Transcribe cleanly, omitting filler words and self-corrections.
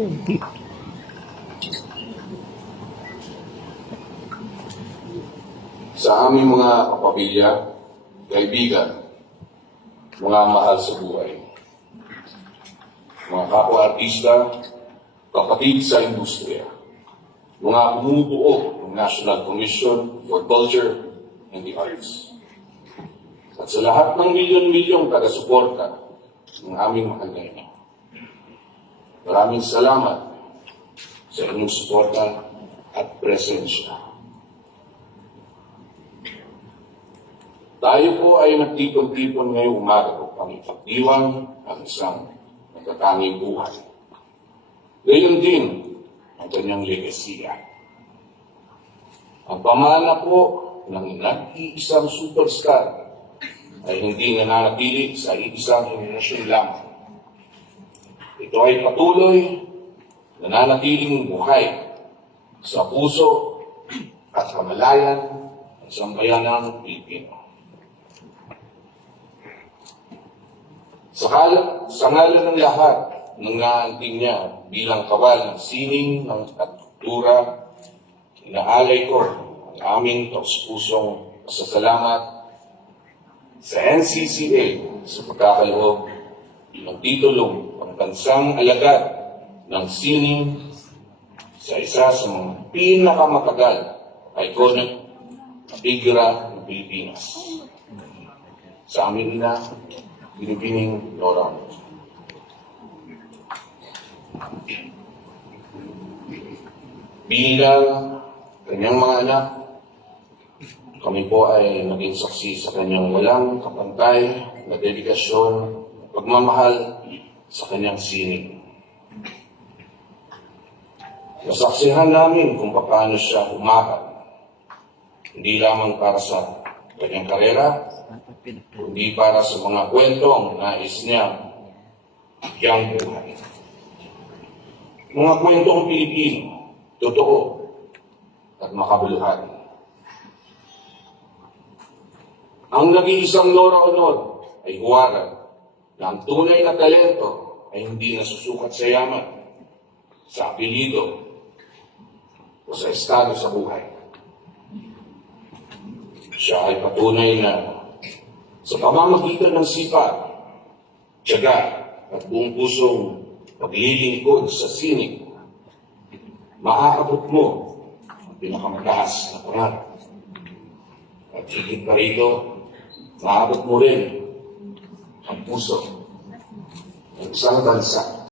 Sa aming mga kapamilya, kaibigan, mga mahal sa buhay, mga kapwa-artista, kapatid sa industriya, mga bumubuo ng National Commission for Culture and the Arts, at sa lahat ng milyon-milyong taga-suporta ng aming mahal na ina. Maraming salamat sa inyong suporta at presensya. Tayo po ay nagtipon-tipon ngayong umaga upang ipagdiwang ang isang natatanging buhay. Gayon din ang kanyang legasiya. Ang pamana po ng nag-iisang superstar ay hindi nananatili sa isang henerasyon lamang. Ito ay patuloy nananatiling buhay sa puso at kamalayan ng sambayanang Pilipino. Sa ngalan ng lahat ng naanting niya bilang kawal ng sining ng kultura, inaalay ko ang aming taus-pusong pasasalamat sa NCCA sa pagkakaloob ng titulong pangbansang alagad ng sining sa isa sa mga pinakamatagal iconic na figura ng Pilipinas. Sa amin na Pilipining Lorang. Bilang kanyang mga anak, kami po ay naging saksi sa kanyang walang kapantay na dedikasyon, pagmamahal sa kanyang sining. Nasaksihan namin kung paano siya umakan, hindi lamang para sa kanyang karera, kundi para sa mga kwentong nais niya bigyan buhay. Mga kwentong Pilipino, totoo at makabuluhan. Ang nag-iisang Nora Honor ay huwaran na ang tunay na talento ay hindi nasusukat sa yaman, sa apelyido, o sa estado sa buhay. Siya ay patunay na sa pamamagitan ng sipag, tiyaga at buong pusong paglilingkod sa sining, maaabot mo ang pinakamataas na pangarap. At higit pa rito, maaabot mo rin ang puso ng isang bansa